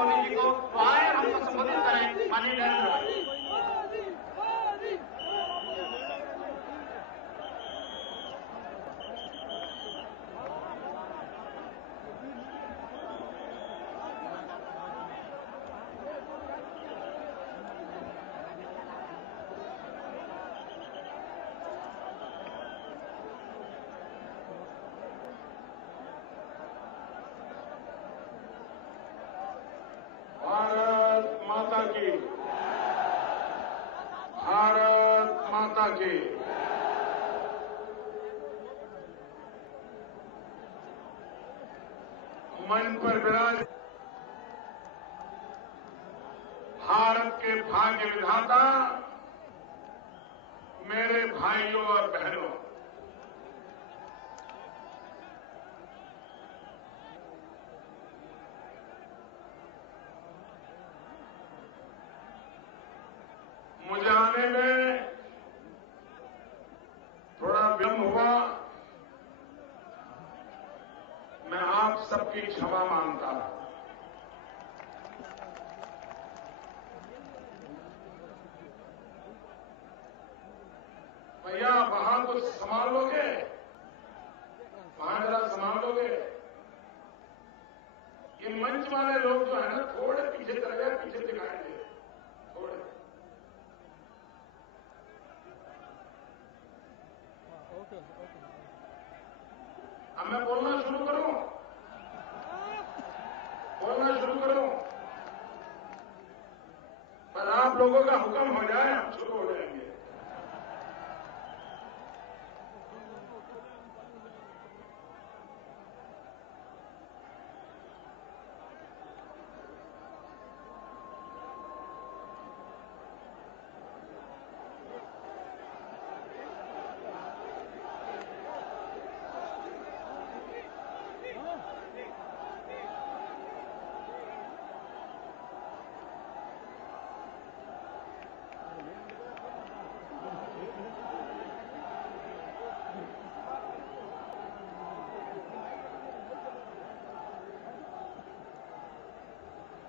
मोदी जी को, तो आए हमको संबोधित करें। माननीय नरेंद्र भाई। भारत माता की, भारत माता की। मंच पर विराज भारत के भाग्य विधाता मेरे भाइयों और बहनों, मुझे आने में थोड़ा विलंब हुआ, मैं आप सबकी क्षमा मांगता हूं। भैया वहां कुछ संभाल लोगे, वहां जरा संभाल लोगे। ये मंच वाले लोग जो है ना, थोड़े पीछे चले गए, पीछे दिखाई दे थोड़े। अब मैं बोलना शुरू करूं, बोलना शुरू करूं, पर आप लोगों का हुक्म हो जाए हम शुरू हो जाएंगे।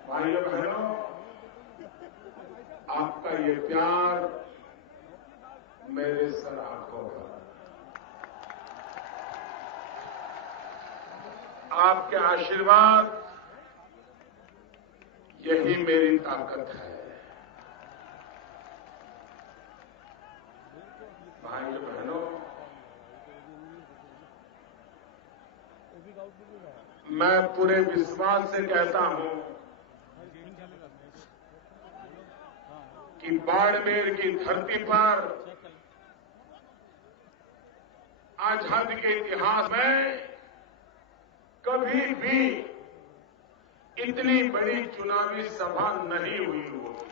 भाइयों बहनों, आपका ये प्यार मेरे सर आंखों पर, आपके आशीर्वाद यही मेरी ताकत है। भाइयों बहनों, मैं पूरे विश्वास से कहता हूं कि बाड़मेर की धरती पर आजादी के इतिहास में कभी भी इतनी बड़ी चुनावी सभा नहीं हुई होगी।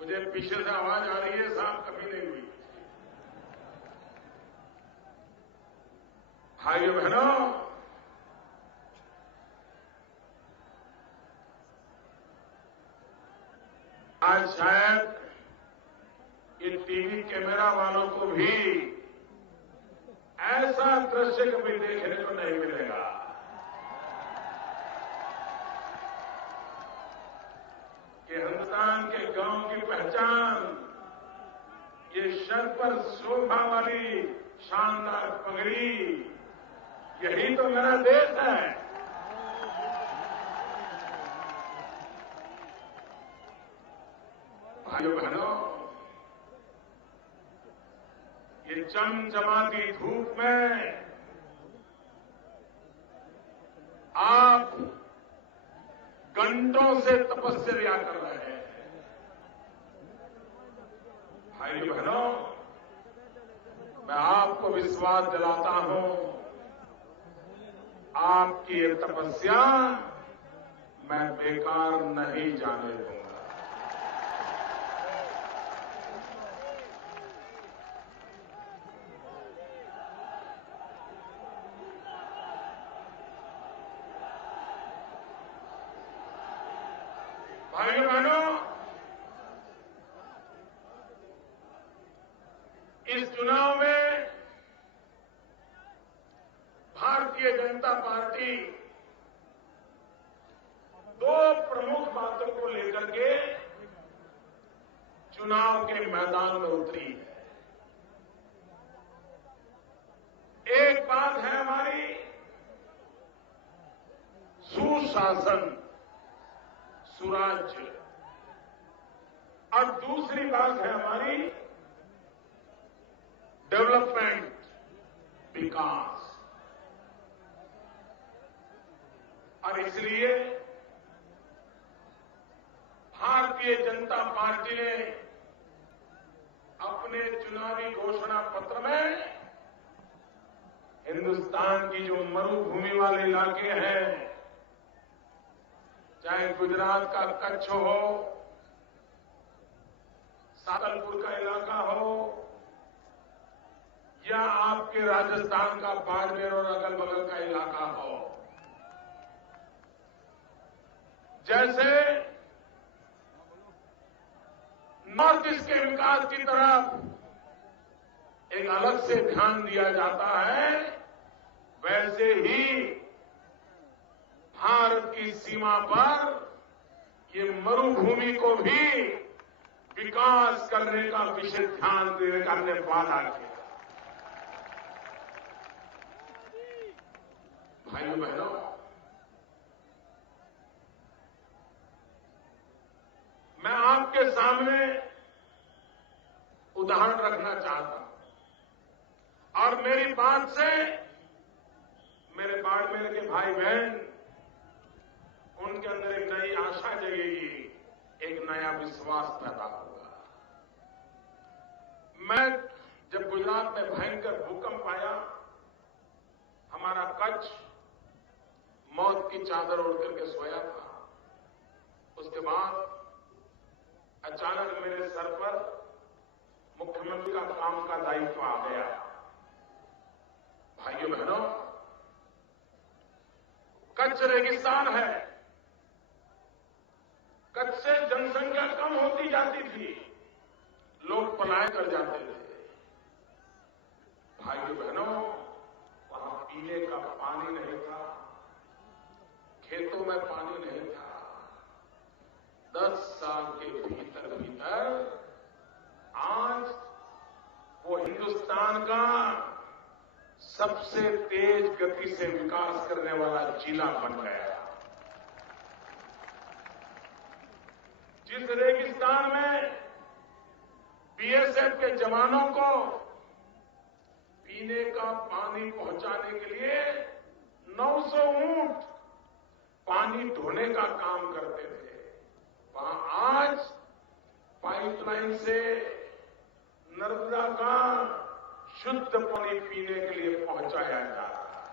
मुझे पीछे से आवाज आ रही है, साहब कभी नहीं हुई। भाइयों बहनों, आज शायद इन टीवी कैमरा वालों को भी ऐसा दृश्य कभी देखने को नहीं मिलेगा कि हिंदुस्तान के गांव की पहचान, ये सर पर शोभा वाली शानदार पगड़ी, यही तो मेरा देश है। भाइयों बहनों, ये चमचमाती धूप में आप घंटों से तपस्या कर रहे हैं। भाइयों बहनों, मैं आपको विश्वास दिलाता हूं, आपकी ये तपस्या मैं बेकार नहीं जाने दूंगा। भाइयों बहनों, इस चुनाव में भारतीय जनता पार्टी दो प्रमुख बातों को लेकर के चुनाव के मैदान में उतरी है। एक बात है हमारी सुशासन, सुराज्य, और दूसरी बात है हमारी डेवलपमेंट, विकास। और इसलिए भारतीय जनता पार्टी ने अपने चुनावी घोषणा पत्र में हिंदुस्तान की जो मरुभूमि वाले इलाके हैं, चाहे गुजरात का कच्छ हो, सातलपुर का इलाका हो, या आपके राजस्थान का बाड़मेर और अगल बगल का इलाका हो, जैसे नॉर्थ ईस्ट के विकास की तरफ एक अलग से ध्यान दिया जाता है, वैसे ही भारत की सीमा पर ये मरुभूमि को भी विकास करने का विशेष ध्यान देने का हमने वादा किया। भाइयों बहनों, मैं आपके सामने उदाहरण रखना चाहता हूं और मेरी बात से मेरे बाड़मेर के भाई बहन, उनके अंदर एक नई आशा जगेगी, एक नया विश्वास पैदा होगा। मैं जब गुजरात में भयंकर भूकंप आया, हमारा कच्छ मौत की चादर ओढ़ करके सोया था। उसके बाद अचानक मेरे सर पर मुख्यमंत्री का काम का दायित्व आ गया। भाइयों बहनों, कच्छ रेगिस्तान है। कच्छ से जनसंख्या कम होती जाती थी, लोग पलायन कर जाते थे। भाइयों बहनों, वहां पीने का पानी नहीं था, खेतों में पानी नहीं था। 10 साल के भीतर भीतर आज वो हिंदुस्तान का सबसे तेज गति से विकास करने वाला जिला बन गया। जिस रेगिस्तान में बीएसएफ के जवानों को पीने का पानी पहुंचाने के लिए 900 ऊंट पानी ढोने का काम करते थे, वहां आज पाइपलाइन से नर्मदा का शुद्ध पानी पीने के लिए पहुंचाया जा रहा है।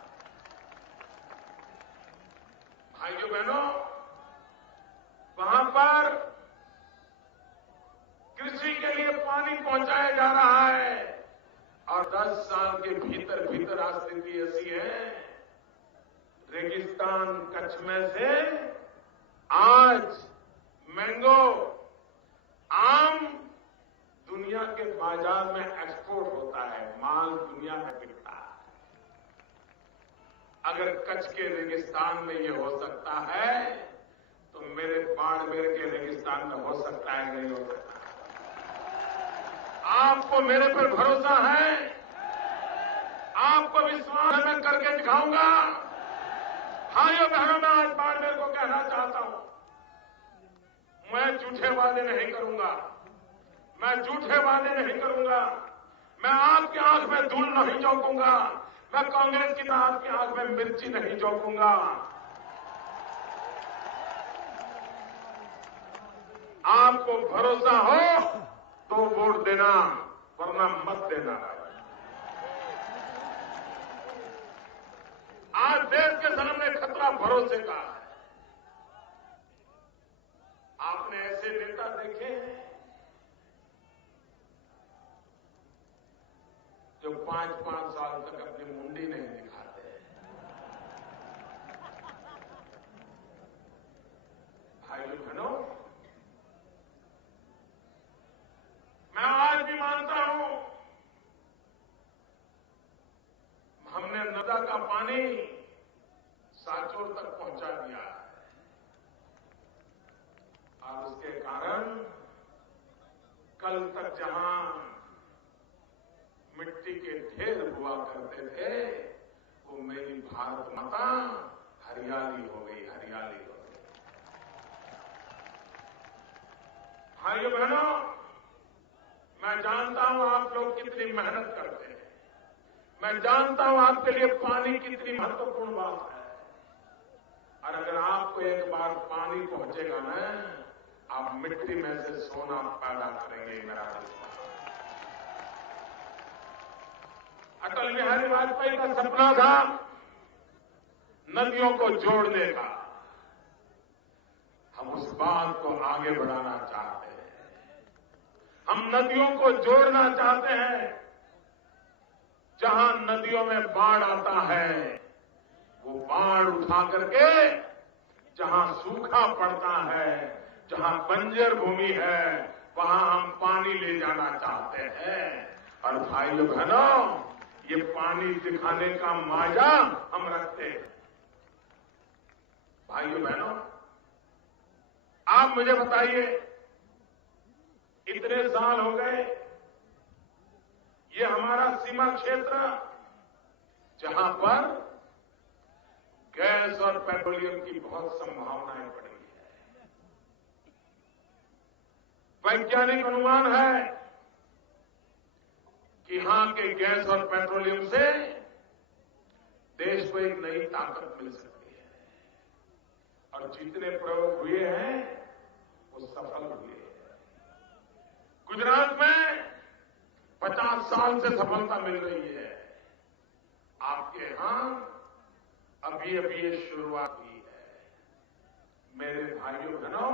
भाइयों बहनों, वहां पर कृषि के लिए पानी पहुंचाया जा रहा है और 10 साल के भीतर भीतर आज स्थिति ऐसी है, रेगिस्तान कच्छ में से आज मैंगो, आम दुनिया के बाजार में एक्सपोर्ट होता है, माल दुनिया में बिकता है। अगर कच्छ के रेगिस्तान में ये हो सकता है, तो मेरे बाड़मेर के रेगिस्तान में हो सकता है, नहीं हो सकता? आपको मेरे पर भरोसा है? आपको विश्वास है? मैं करके दिखाऊंगा। भाइयों बहनों, मैं आज बाड़मेर को कहना चाहता हूं, मैं झूठे वादे नहीं करूंगा, मैं झूठे वादे नहीं करूंगा, मैं आपकी आंख में धूल नहीं झोंकूंगा, मैं कांग्रेस की आपकी आंख में मिर्ची नहीं झोंकूंगा। आपको भरोसा हो तो वोट देना, वरना मत देना। आज देश के सामने खतरा भरोसे का है। आपने ऐसे नेता देखे हैं जो 5-5 साल तक अपनी मुंडी नहीं दिखाते? भाइयों बहनों, मैं आज भी मानता हूं कल तक जहां मिट्टी के ढेर हुआ करते थे, वो मेरी भारत माता हरियाली हो गई, हरियाली हो गई। भाइयों बहनों, मैं जानता हूं आप लोग कितनी मेहनत करते हैं। मैं जानता हूं आपके लिए पानी कितनी महत्वपूर्ण बात है। और अगर आपको एक बार पानी पहुंचेगा ना, आप मिट्टी में से सोना पैदा करेंगे, मेरा विश्वास। अटल बिहारी वाजपेयी का सपना था नदियों को जोड़ने का। हम उस बात को आगे बढ़ाना चाहते हैं। हम नदियों को जोड़ना चाहते हैं। जहां नदियों में बाढ़ आता है, वो बाढ़ उठा करके जहां सूखा पड़ता है, जहां बंजर भूमि है, वहां हम पानी ले जाना चाहते हैं। और भाइयों बहनों, ये पानी दिखाने का माजा हम रखते हैं। भाइयों बहनों, आप मुझे बताइए, इतने साल हो गए, ये हमारा सीमा क्षेत्र जहां पर गैस और पेट्रोलियम की बहुत संभावनाएं पड़ी है। वैज्ञानिक अनुमान है कि यहां के गैस और पेट्रोलियम से देश को एक नई ताकत मिल सकती है। और जितने प्रयोग हुए हैं, वो सफल हुए हैं। गुजरात में 50 साल से सफलता मिल रही है। आपके यहां अभी अभी ये शुरुआत हुई है। मेरे भाइयों बहनों,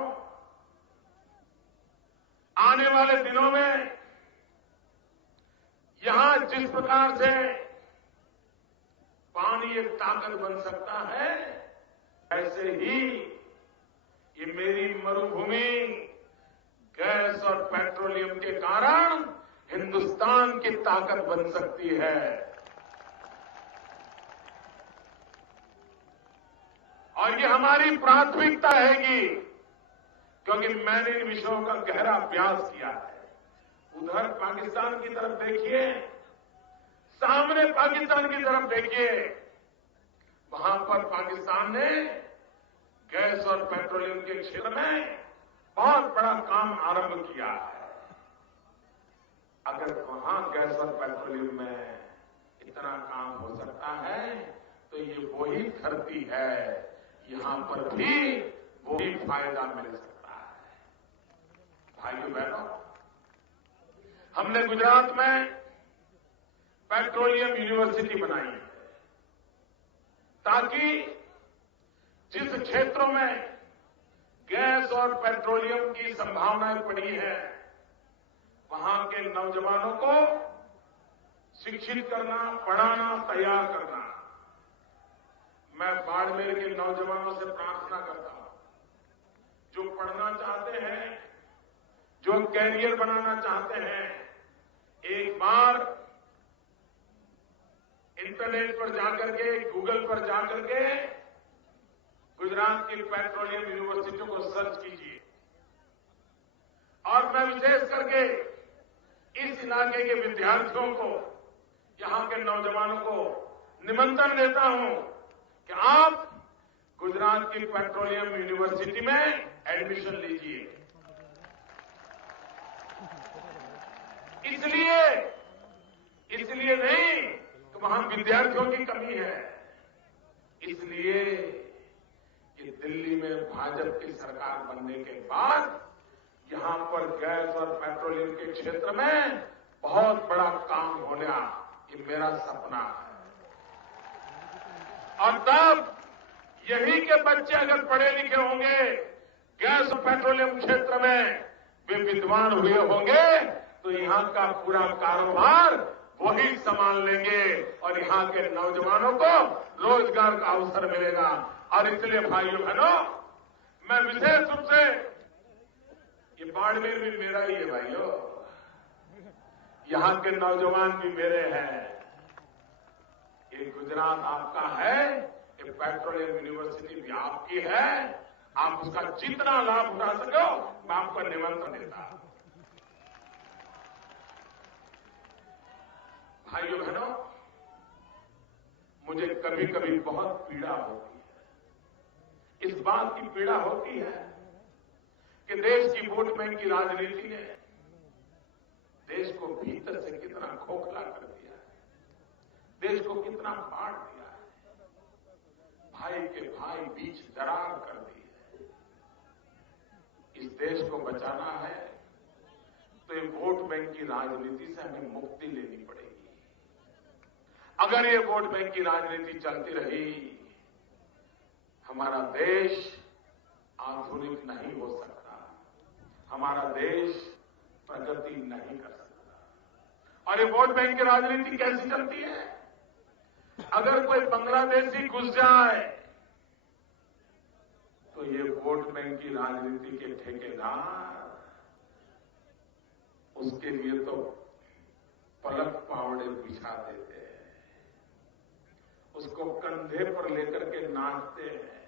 आने वाले दिनों में यहां जिस प्रकार से पानी एक ताकत बन सकता है, ऐसे ही ये मेरी मरुभूमि गैस और पेट्रोलियम के कारण हिंदुस्तान की ताकत बन सकती है। और ये हमारी प्राथमिकता रहेगी, क्योंकि मैंने इन विषयों का गहरा अभ्यास किया है। उधर पाकिस्तान की तरफ देखिए, सामने पाकिस्तान की तरफ देखिए, वहां पर पाकिस्तान ने गैस और पेट्रोलियम के क्षेत्र में बहुत बड़ा काम आरंभ किया है। अगर वहां गैस और पेट्रोलियम में इतना काम हो सकता है, तो ये वही धरती है, यहां पर भी वही फायदा मिल सकता है। भाइयों बहनों, हमने गुजरात में पेट्रोलियम यूनिवर्सिटी बनाई है, ताकि जिस क्षेत्रों में गैस और पेट्रोलियम की संभावनाएं पड़ी हैं, वहां के नौजवानों को शिक्षित करना, पढ़ाना, तैयार करना। मैं बाड़मेर के नौजवानों से प्रार्थना करता हूं, जो पढ़ना चाहते हैं, जो कैरियर बनाना चाहते हैं, एक बार इंटरनेट पर जाकर के, गूगल पर जाकर के गुजरात की पेट्रोलियम यूनिवर्सिटियों को सर्च कीजिए। और मैं विशेष करके इस इलाके के विद्यार्थियों को, यहां के नौजवानों को निमंत्रण देता हूं कि आप गुजरात की पेट्रोलियम यूनिवर्सिटी में एडमिशन लीजिए। इसलिए नहीं कि वहां विद्यार्थियों की कमी है, इसलिए कि दिल्ली में भाजपा की सरकार बनने के बाद यहां पर गैस और पेट्रोलियम के क्षेत्र में बहुत बड़ा काम होना, ये मेरा सपना है। और तब यही के बच्चे अगर पढ़े लिखे होंगे, गैस और पेट्रोलियम क्षेत्र में वे विद्वान हुए होंगे, तो यहां का पूरा कारोबार वही संभाल लेंगे और यहां के नौजवानों को रोजगार का अवसर मिलेगा। और इसलिए भाइयों बहनों, मैं विशेष रूप से, ये बाड़मेर भी मेरा ही है भाइयों, यहां के नौजवान भी मेरे हैं। ये गुजरात आपका है, ये पेट्रोलियम यूनिवर्सिटी भी आपकी है। आप उसका जितना लाभ उठा सको, मैं आपको निमंत्रण देता हूं। भाइयों बहनों, मुझे कभी कभी बहुत पीड़ा होती है। इस बात की पीड़ा होती है कि देश की वोट बैंक की राजनीति ने देश को भीतर से कितना खोखला कर दिया है, देश को कितना फाड़ दिया है, भाई के भाई बीच दरार कर दी है। इस देश को बचाना है तो ये वोट बैंक की राजनीति से हमें मुक्ति लेनी पड़ेगी। अगर ये वोट बैंक की राजनीति चलती रही, हमारा देश आधुनिक नहीं हो सकता, हमारा देश प्रगति नहीं कर सकता। और ये वोट बैंक की राजनीति कैसी चलती है? अगर कोई बांग्लादेशी घुस जाए तो ये वोट बैंक की राजनीति के ठेकेदार उसके लिए तो पलक पावड़े बिछा देते हैं, उसको कंधे पर लेकर के नाचते हैं,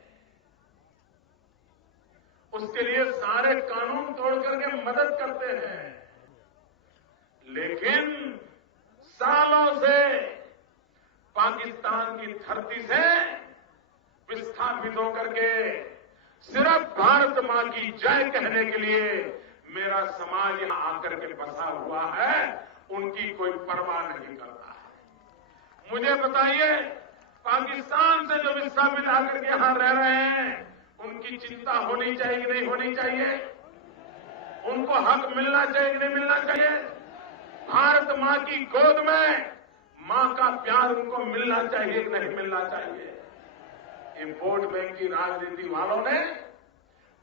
उसके लिए सारे कानून तोड़ करके मदद करते हैं। लेकिन सालों से पाकिस्तान की धरती से विस्थापित होकर के सिर्फ भारत मां की जय कहने के लिए मेरा समाज यहां आकर के बसा हुआ है, उनकी कोई परवाह नहीं करता है। मुझे बताइए, पाकिस्तान से जो विस्थापित आकर के यहां रह रहे हैं, उनकी चिंता होनी चाहिए कि नहीं होनी चाहिए? उनको हक मिलना चाहिए कि नहीं मिलना चाहिए? भारत मां की गोद में मां का प्यार उनको मिलना चाहिए कि नहीं मिलना चाहिए? इन वोट बैंक की राजनीति वालों ने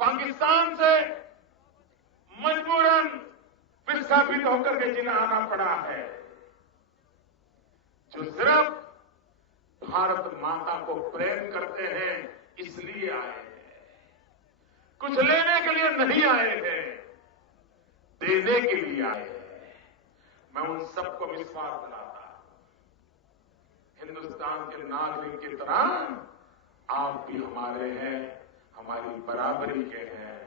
पाकिस्तान से मजबूरन विस्थापित होकर के जिन्हें आना पड़ा है, जो सिर्फ भारत माता को प्रेम करते हैं इसलिए आए हैं, कुछ लेने के लिए नहीं आए हैं, देने के लिए आए हैं। मैं उन सबको विश्वास दिलाता हूं, हिंदुस्तान के नागरिक की तरह आप भी हमारे हैं, हमारी बराबरी के हैं।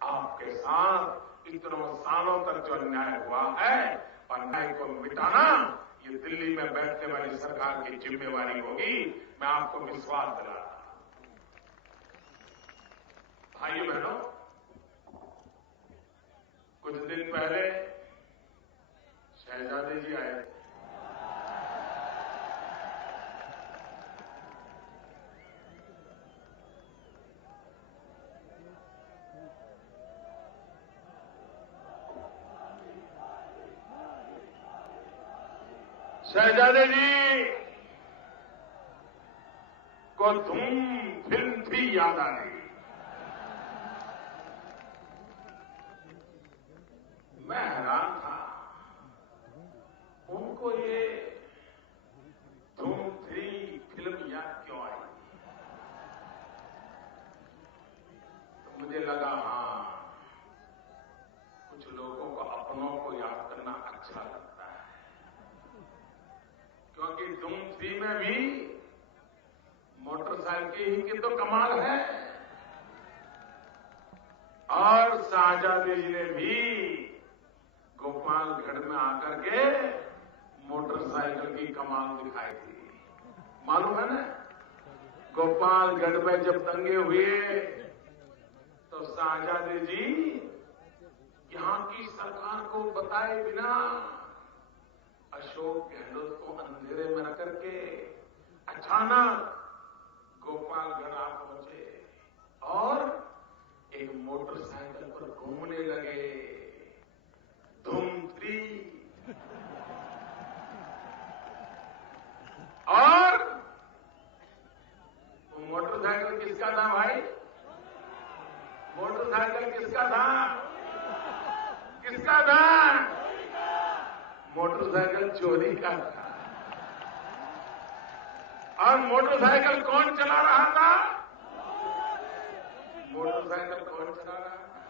आपके साथ इतनों सालों तक जो अन्याय हुआ है, अन्याय को मिटाना ये दिल्ली में बैठने वाली सरकार की जिम्मेवारी होगी, मैं आपको विश्वास दिलाता हूं। भाइयों बहनों, कुछ दिन पहले शहजादे जी आए थे। शहजादे जी को धूम फिल्म भी याद आ गई। मैं हैरान था, उनको ये धूम 3 फिल्म याद क्यों आई? तो मुझे लगा हाँ, कुछ लोगों को अपनों को याद करना अच्छा लगता है, क्योंकि धूम 3 में भी मोटरसाइकिल की तो कमाल है, और शाहजादे जी ने भी गोपालगढ़ में आकर के मोटरसाइकिल की कमाल दिखाई थी। मालूम है ना, गोपालगढ़ में जब दंगे हुए तो शाहजादे जी यहां की सरकार को बताए बिना अशोक गहलोत को अंधेरे में रख करके अचानक गोपालगढ़ आ पहुंचे और एक मोटरसाइकिल पर घूमने लगे। धूम 3। और वो मोटरसाइकिल किसका था भाई? मोटरसाइकिल किसका था? किसका था? मोटरसाइकिल चोरी का था। और मोटरसाइकिल कौन चला रहा था? मोटरसाइकिल कौन चला रहा था?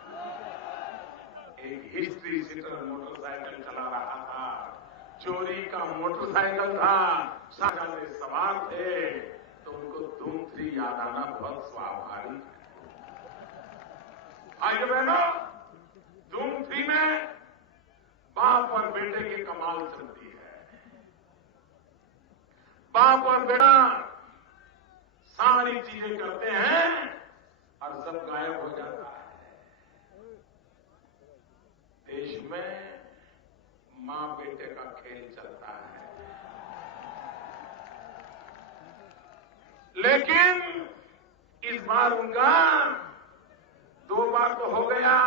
एक हिस्ट्री सीटर मोटरसाइकिल चला रहा था, चोरी का मोटरसाइकिल था, शाहजादे सवार थे, तो उनको धूम 3 याद आना बहुत स्वाभाविक है। भाइयों बहनों, धूम 3 में बाप और बेटे की कमाल चलती है। बाप और बेटा सारी चीजें करते हैं और सब गायब हो जाता है। देश में मां बेटे का खेल चलता है। लेकिन इस बार उनका 2 बार तो हो गया,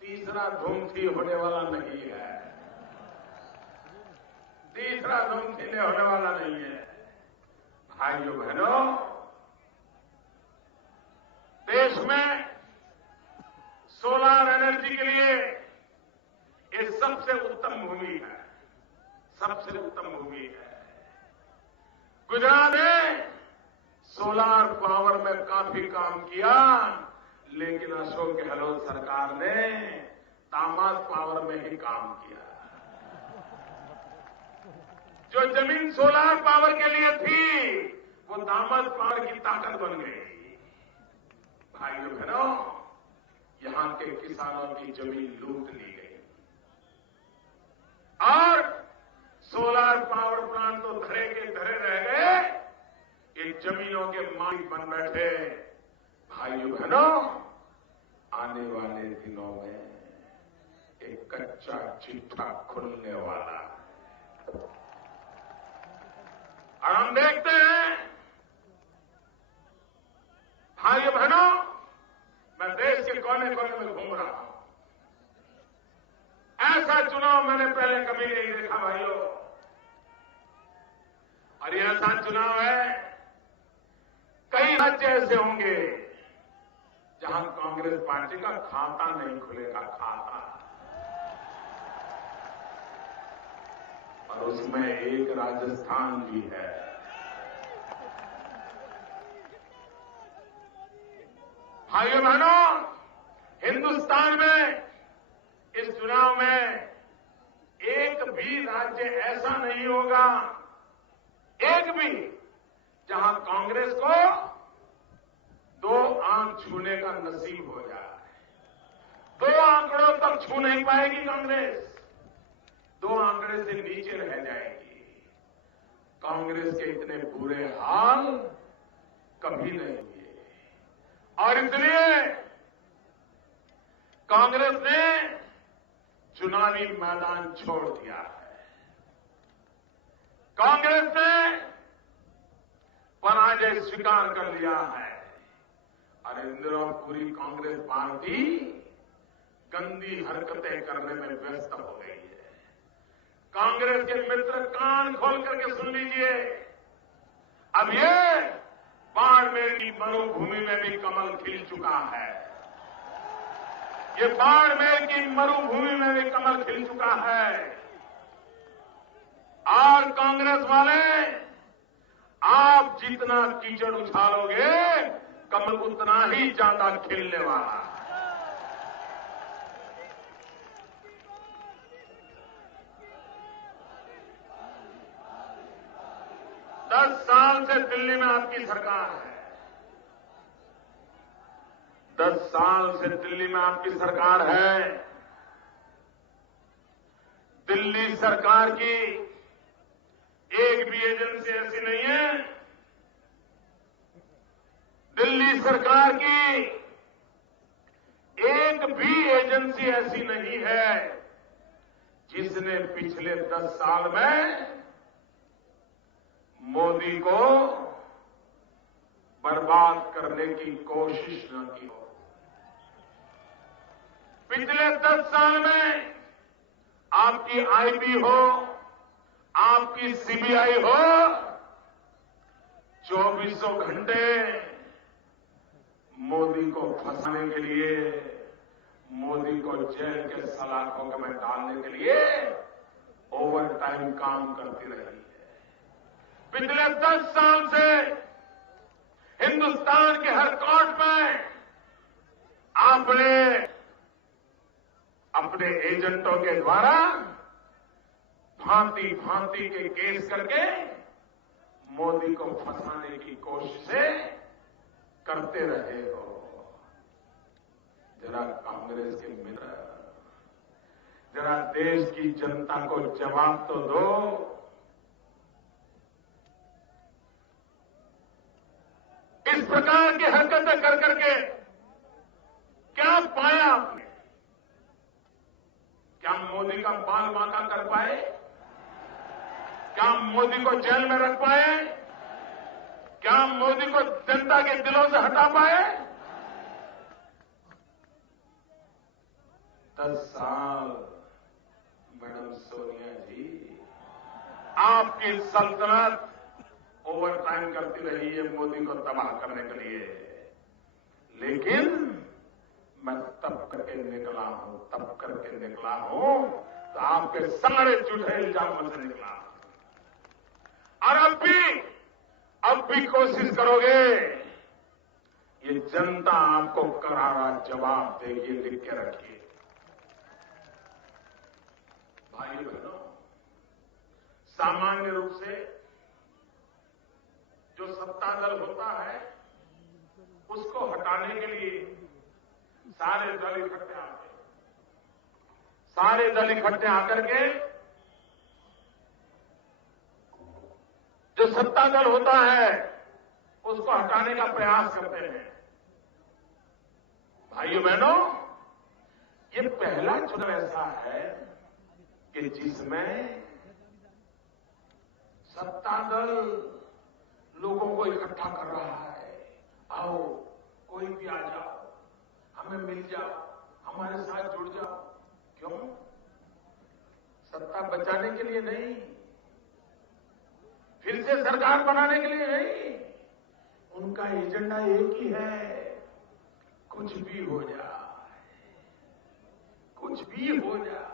तीसरा धूमथी होने वाला नहीं है। तीसरा धूमथी होने वाला नहीं है। भाइयों बहनों, देश में सोलर एनर्जी के लिए ये सबसे उत्तम भूमि है। सबसे उत्तम भूमि है। गुजरात ने सोलर पावर में काफी काम किया, लेकिन अशोक गहलोत सरकार ने तामात पावर में ही काम किया। जो जमीन सोलर पावर के लिए थी, वो तामात पावर की ताकत बन गई। भाइयों बहनों, यहां के किसानों की जमीन लूट ली गई और सोलर पावर प्लांट तो धरे के धरे रह गए। ये जमीनों के मालिक बन बैठे। भाइयों बहनों, आने वाले दिनों में एक कच्चा चिट्ठा खुलने वाला है और हम देखते हैं। भाइयों बहनों, मैं देश के कोने कोने में घूम रहा हूं। ऐसा चुनाव मैंने पहले कभी नहीं देखा भाइयों। और ये ऐसा चुनाव है, कई राज्य ऐसे होंगे जहां कांग्रेस पार्टी का खाता नहीं खुलेगा। खाता, और उसमें एक राजस्थान भी है। भाइयों बहनों, हिंदुस्तान में इस चुनाव में एक भी राज्य ऐसा नहीं होगा, एक भी, जहां कांग्रेस को 2 आंक छूने का नसीब हो जाए। 2 आंकड़ों तक छू नहीं पाएगी कांग्रेस। 2 आंकड़े से नीचे रह जाएगी। कांग्रेस के इतने बुरे हाल कभी नहीं हुए और इसलिए कांग्रेस ने चुनावी मैदान छोड़ दिया है। कांग्रेस ने पराजय स्वीकार कर लिया है और इन दिनों पूरी कांग्रेस पार्टी गंदी हरकतें करने में व्यस्त हो गई है। कांग्रेस के मित्र कान खोल करके सुन लीजिए, अब ये बाड़मेर की मरुभूमि में भी कमल खिल चुका है। ये बाड़मेर की मरुभूमि में भी कमल खिल चुका है और कांग्रेस वाले, आप जितना कीचड़ उछालोगे, कमल उतना ही ज्यादा खिलने वाला है। 10 साल से दिल्ली में आपकी सरकार है। 10 साल से दिल्ली में आपकी सरकार है। दिल्ली सरकार की एक भी एजेंसी ऐसी नहीं है। दिल्ली सरकार की एक भी एजेंसी ऐसी नहीं है जिसने पिछले 10 साल में मोदी को बर्बाद करने की कोशिश न की हो। पिछले 10 साल में आपकी आईबी हो, आपकी सीबीआई हो, 24 घंटे मोदी को फंसाने के लिए, मोदी को जेल के सलाखों में डालने के लिए ओवर टाइम काम करती रही है। पिछले 10 साल से हिंदुस्तान के हर कोर्ट में आपने अपने एजेंटों के द्वारा भांति भांति के केस करके मोदी को फंसाने की कोशिशें करते रहे हो। जरा कांग्रेस के मित्र, जरा देश की जनता को जवाब तो दो। क्या मोदी का बाल बांका कर पाए? क्या मोदी को जेल में रख पाए? क्या मोदी को जनता के दिलों से हटा पाए? 10 साल मैडम सोनिया जी, आपकी सल्तनत ओवर टाइम करती रही है मोदी को तबाह करने के लिए, लेकिन मैं तब करके निकला हूं तो आपके सारे झूठे इल्जामों से निकला हूं। और अब भी कोशिश करोगे, ये जनता आपको करारा जवाब देगी, लिख के रखिए। भाइयों बहनों, सामान्य रूप से जो सत्ता दल होता है उसको हटाने के लिए सारे दल इकट्ठे आते हैं। सारे दल इकट्ठे आकर के जो सत्ता दल होता है उसको हटाने का प्रयास करते हैं। भाइयों बहनों, ये पहला चुनाव ऐसा है कि जिसमें सत्ता दल लोगों को इकट्ठा कर रहा है। आओ, कोई भी आ जाओ, हमें मिल जाओ, हमारे साथ जुड़ जाओ। क्यों? सत्ता बचाने के लिए नहीं, फिर से सरकार बनाने के लिए नहीं। उनका एजेंडा एक ही है, कुछ भी हो जाए, कुछ भी हो जाए,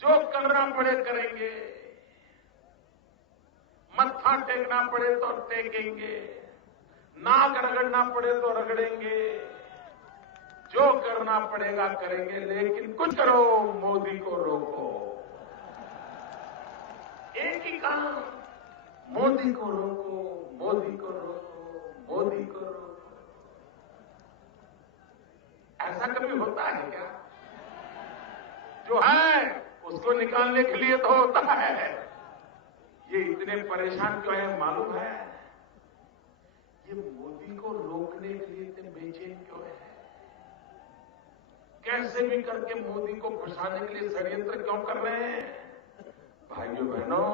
जो करना पड़े करेंगे, मत्था टेकना पड़े तो टेकेंगे, नाक रगड़ना पड़े तो रगड़ेंगे, जो करना पड़ेगा करेंगे, लेकिन कुछ करो, मोदी को रोको। एक ही काम, मोदी को रोको, मोदी को रोको, मोदी को रोको। ऐसा कभी होता है क्या? जो है उसको निकालने के लिए तो होता है। ये इतने परेशान क्यों है मालूम है? ये मोदी को रोकने के लिए इतने बेचैन क्यों है? कैसे भी करके मोदी को फंसाने के लिए षड्यंत्र क्यों कर रहे हैं? भाइयों बहनों,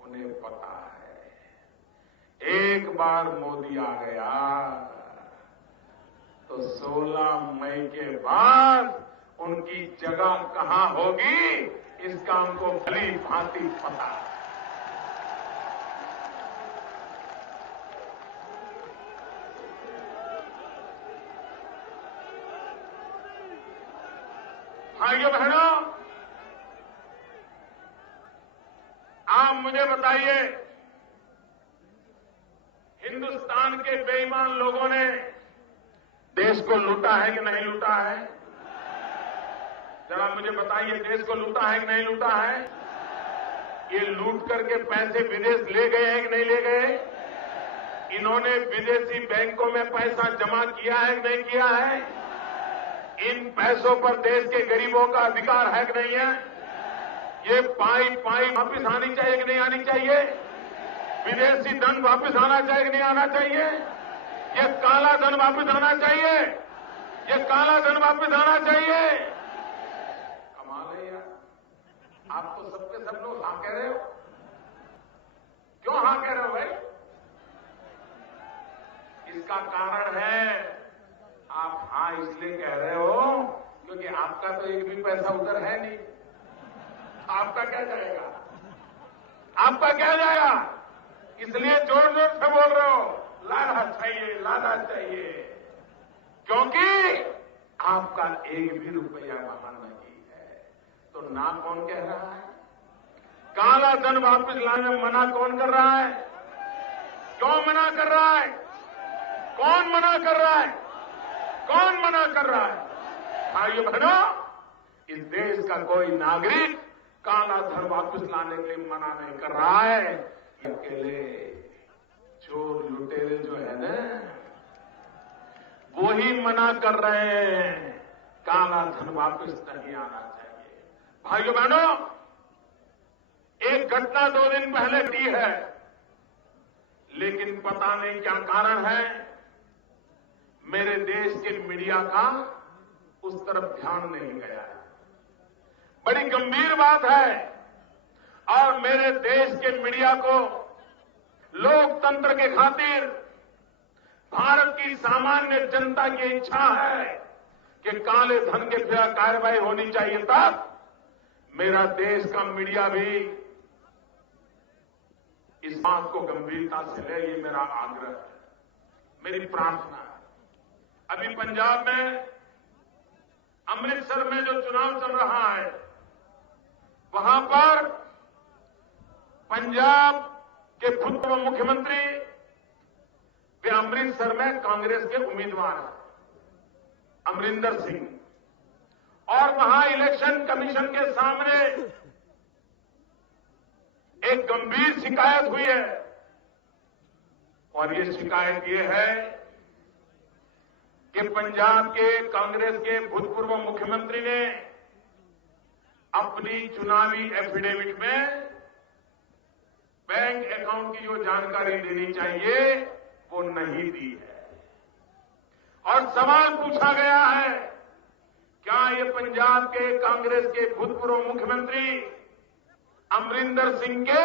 उन्हें पता है एक बार मोदी आ गया तो 16 मई के बाद उनकी जगह कहां होगी, इसका उनको भली भांति पता है। भाइयों बहनों, आप मुझे बताइए, हिंदुस्तान के बेईमान लोगों ने देश को लूटा है कि नहीं लूटा है? जरा मुझे बताइए, देश को लूटा है कि नहीं लूटा है? ये लूट करके पैसे विदेश ले गए हैं कि नहीं ले गए? इन्होंने विदेशी बैंकों में पैसा जमा किया है कि नहीं किया है? इन पैसों पर देश के गरीबों का अधिकार है कि नहीं है? ये पाई वापस आनी चाहिए कि नहीं आनी चाहिए? विदेशी धन वापस आना चाहिए कि नहीं आना चाहिए? ये काला धन वापस आना चाहिए, ये काला धन वापस आना चाहिए। कमाल है यार, आप तो सबके सब लोग हाँ कह रहे हो। क्यों हाँ कह रहे हो भाई? इसका कारण है, आप हाँ इसलिए कह रहे हो क्योंकि आपका तो एक भी पैसा उधर है नहीं। आपका क्या जाएगा? आपका क्या जाएगा? इसलिए जोर जोर से बोल रहे हो, लाना चाहिए, लाना चाहिए, क्योंकि आपका एक भी रुपया वहां नहीं है। तो ना कौन कह रहा है? काला धन वापस लाने में मना कौन कर रहा है? क्यों मना कर रहा है? कौन मना कर रहा है? कौन मना कर रहा है? भाइयों बहनों, इस देश का कोई नागरिक काला धन वापस लाने के लिए मना नहीं कर रहा है। अकेले चोर लुटेरे जो है ना, वो ही मना कर रहे हैं, काला धन वापस नहीं आना चाहिए। भाइयों बहनों, एक घटना 2 दिन पहले की है, लेकिन पता नहीं क्या कारण है, मेरे देश के मीडिया का उस तरफ ध्यान नहीं गया है। बड़ी गंभीर बात है और मेरे देश के मीडिया को लोकतंत्र के खातिर भारत की सामान्य जनता की इच्छा है कि काले धन के खिलाफ कार्रवाई होनी चाहिए, तब मेरा देश का मीडिया भी इस बात को गंभीरता से ले, ये मेरा आग्रह है, मेरी प्रार्थना है। अभी पंजाब में अमृतसर में जो चुनाव चल रहा है, वहां पर पंजाब के भूतपूर्व मुख्यमंत्री वे अमृतसर में कांग्रेस के उम्मीदवार हैं, अमरिंदर सिंह, और वहां इलेक्शन कमीशन के सामने एक गंभीर शिकायत हुई है और ये शिकायत ये है कि पंजाब के कांग्रेस के भूतपूर्व मुख्यमंत्री ने अपनी चुनावी एफिडेविट में बैंक अकाउंट की जो जानकारी देनी चाहिए वो नहीं दी है। और सवाल पूछा गया है, क्या ये पंजाब के कांग्रेस के भूतपूर्व मुख्यमंत्री अमरिंदर सिंह के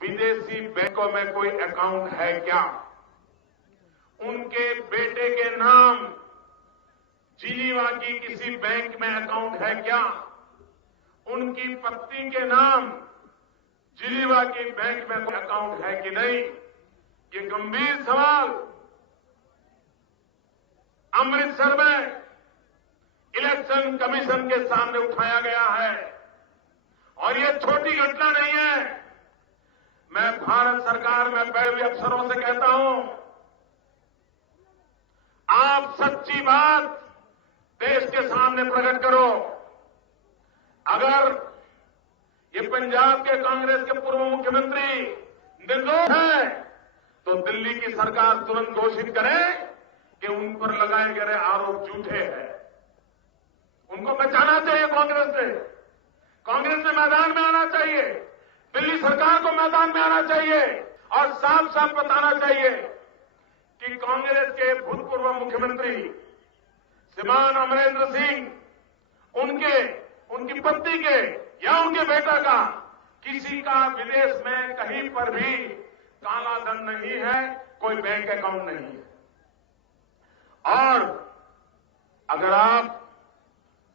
विदेशी बैंकों में कोई अकाउंट है क्या? उनके बेटे के नाम जिनीवा की किसी बैंक में अकाउंट है क्या? उनकी पत्नी के नाम जिनीवा की बैंक में कोई अकाउंट है कि नहीं? ये गंभीर सवाल अमृतसर में इलेक्शन कमीशन के सामने उठाया गया है और ये छोटी घटना नहीं है। मैं भारत सरकार में बैठे हुए अफसरों से कहता हूं, आप सच्ची बात देश के सामने प्रकट करो। अगर ये पंजाब के कांग्रेस के पूर्व मुख्यमंत्री निर्दोष है तो दिल्ली की सरकार तुरंत घोषित करे कि उन पर लगाए गए आरोप झूठे हैं। उनको बचाना चाहिए कांग्रेस ने मैदान में आना चाहिए, दिल्ली सरकार को मैदान में आना चाहिए और साफ साफ बताना चाहिए कि कांग्रेस के भूतपूर्व मुख्यमंत्री श्रीमान अमरिंदर सिंह उनकी पत्नी के या उनके बेटा का किसी का विदेश में कहीं पर भी काला धन नहीं है, कोई बैंक अकाउंट नहीं है। और अगर आप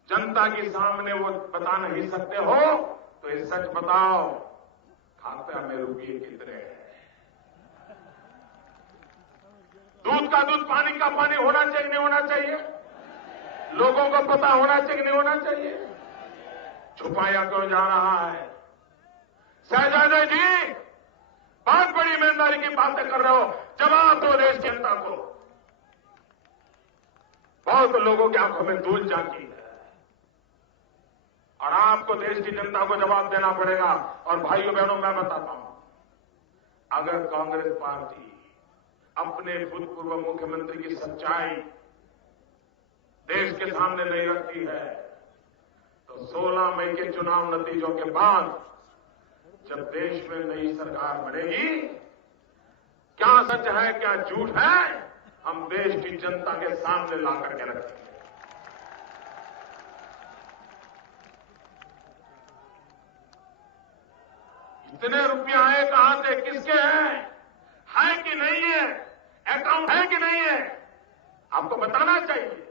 जनता के सामने वो बता नहीं सकते हो तो ये सच बताओ, खाते में रुपये कितने हैं? दूध का दूध, पानी का पानी होना चाहिए नहीं होना चाहिए? लोगों को पता होना चाहिए नहीं होना चाहिए? छुपाया क्यों जा रहा है? शहजादे जी, बहुत बड़ी ईमानदारी की बातें कर रहे हो, जवाब दो देश की जनता को। बहुत लोगों की आंखों में धूल झांकी है और आपको देश की जनता को जवाब देना पड़ेगा। और भाइयों बहनों, मैं बताता हूं, अगर कांग्रेस पार्टी अपने भूतपूर्व मुख्यमंत्री की सच्चाई देश के सामने नहीं रखती है तो 16 मई के चुनाव नतीजों के बाद जब देश में नई सरकार बनेगी, क्या सच है क्या झूठ है, हम देश की जनता के सामने ला करके रखेंगे। इतने रुपया आए कहां से, किसके हैं, है कि नहीं है, अकाउंट है कि नहीं है, आपको बताना चाहिए।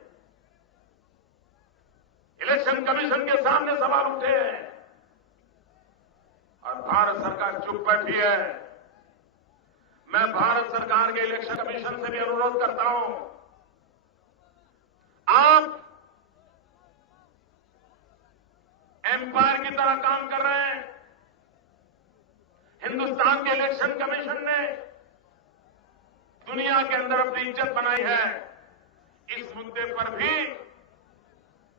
इलेक्शन कमीशन के सामने सवाल उठे हैं और भारत सरकार चुप बैठी है। मैं भारत सरकार के इलेक्शन कमीशन से भी अनुरोध करता हूं, आप एम्पायर की तरह काम कर रहे हैं। हिंदुस्तान के इलेक्शन कमीशन ने दुनिया के अंदर अपनी इज्जत बनाई है, इस मुद्दे पर भी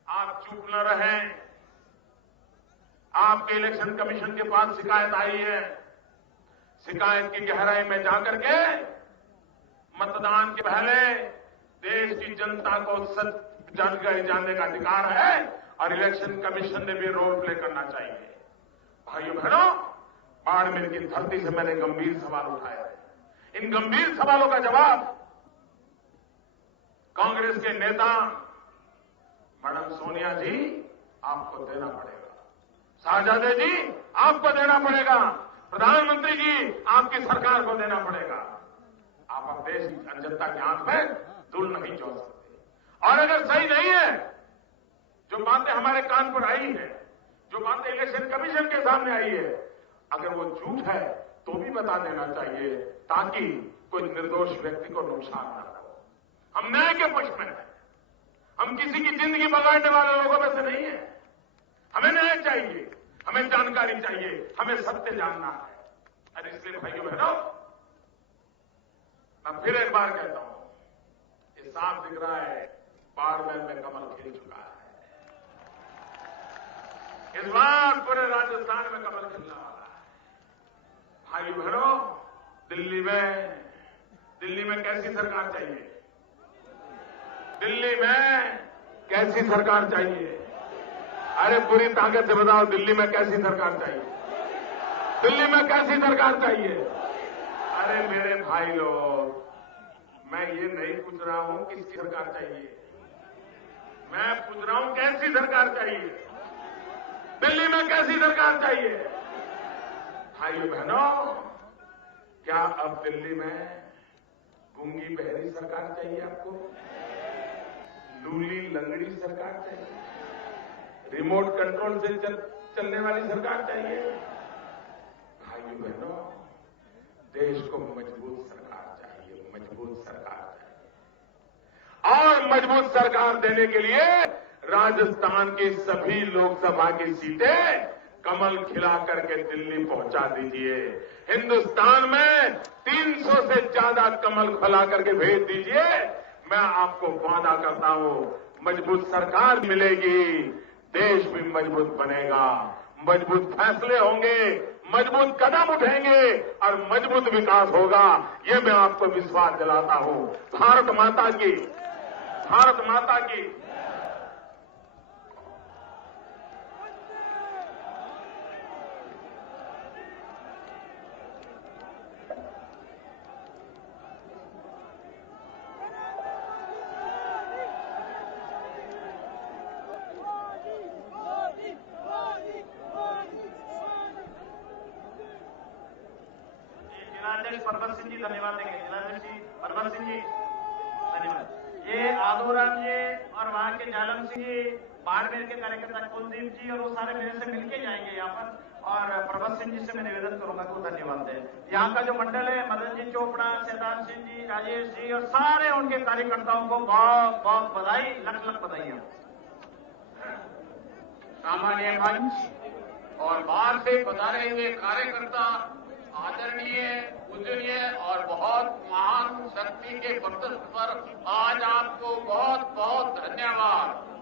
आप चुप न रहें। आपके इलेक्शन कमीशन के पास शिकायत आई है, शिकायत की गहराई में जाकर के मतदान के पहले देश की जनता को सच जानने का अधिकार है और इलेक्शन कमीशन ने भी रोल प्ले करना चाहिए। भाइयों बहनों, बाड़मेर की धरती से मैंने गंभीर सवाल उठाए हैं। इन गंभीर सवालों का जवाब कांग्रेस के नेता मैडम सोनिया जी आपको देना पड़ेगा, शाहजादे जी आपको देना पड़ेगा, प्रधानमंत्री जी आपकी सरकार को देना पड़ेगा। आप अब देश की जनता के आंख में धूल नहीं झोंक सकते। और अगर सही नहीं है, जो बातें हमारे कान पर आई है, जो बातें इलेक्शन कमीशन के सामने आई है, अगर वो झूठ है तो भी बता देना चाहिए, ताकि कोई निर्दोष व्यक्ति को नुकसान न हो। हम न्याय के पक्ष में हैं, हम किसी की जिंदगी बगाड़ने वाले लोगों में से नहीं है। हमें न्याय चाहिए, हमें जानकारी चाहिए, हमें सत्य जानना है। और इसलिए भाइयों बहनों, मैं फिर एक बार कहता हूं, ये साफ दिख रहा है बाड़मेर में कमल खिल चुका है। इस बार पूरे राजस्थान में कमल खिलने वाला है। भाई बहनों, दिल्ली में कैसी सरकार चाहिए? दिल्ली में कैसी सरकार चाहिए? अरे पूरी ताकत से बताओ, दिल्ली में कैसी सरकार चाहिए? दिल्ली में कैसी सरकार चाहिए? अरे मेरे भाई लोग, मैं ये नहीं पूछ रहा हूं किसकी सरकार चाहिए, मैं पूछ रहा हूं कैसी सरकार चाहिए? दिल्ली में कैसी सरकार चाहिए? भाइयों बहनों, क्या अब दिल्ली में गूंगी बहरी सरकार चाहिए आपको? लूली लंगड़ी सरकार चाहिए? रिमोट कंट्रोल से चलने वाली सरकार चाहिए? भाइयों बहनों, देश को मजबूत सरकार चाहिए, मजबूत सरकार चाहिए। और मजबूत सरकार देने के लिए राजस्थान की सभी लोकसभा की सीटें कमल खिला करके दिल्ली पहुंचा दीजिए। हिंदुस्तान में 300 से ज्यादा कमल खिला करके भेज दीजिए। मैं आपको वादा करता हूं, मजबूत सरकार मिलेगी, देश भी मजबूत बनेगा, मजबूत फैसले होंगे, मजबूत कदम उठेंगे और मजबूत विकास होगा। ये मैं आपको विश्वास दिलाता हूं। भारत माता की, भारत माता की। जिलाध्यक्ष परबत सिंह जी धन्यवाद देंगे। जिलाध्यक्ष जी परबत सिंह जी धन्यवाद। ये आदूराम जी और वहां के जालम सिंह जी, बाड़मेर के कार्यकर्ता कुलदीप जी, और वो सारे मेरे से मिलके जाएंगे यहाँ पर। और प्रभत सिंह जी से मैं निवेदन करूंगा कि वो धन्यवाद दें। यहाँ का जो मंडल है, मदन जी चोपड़ा, शैतान सिंह जी, राजेश जी और सारे उनके कार्यकर्ताओं को बहुत बहुत बधाई, लख लख बधाइयां। सामान्य मंच और बाहर से पधारे हुए कार्यकर्ता, आदरणीय, पूजनीय और बहुत महान शक्ति के वक्तव्य पर आज आपको बहुत बहुत धन्यवाद।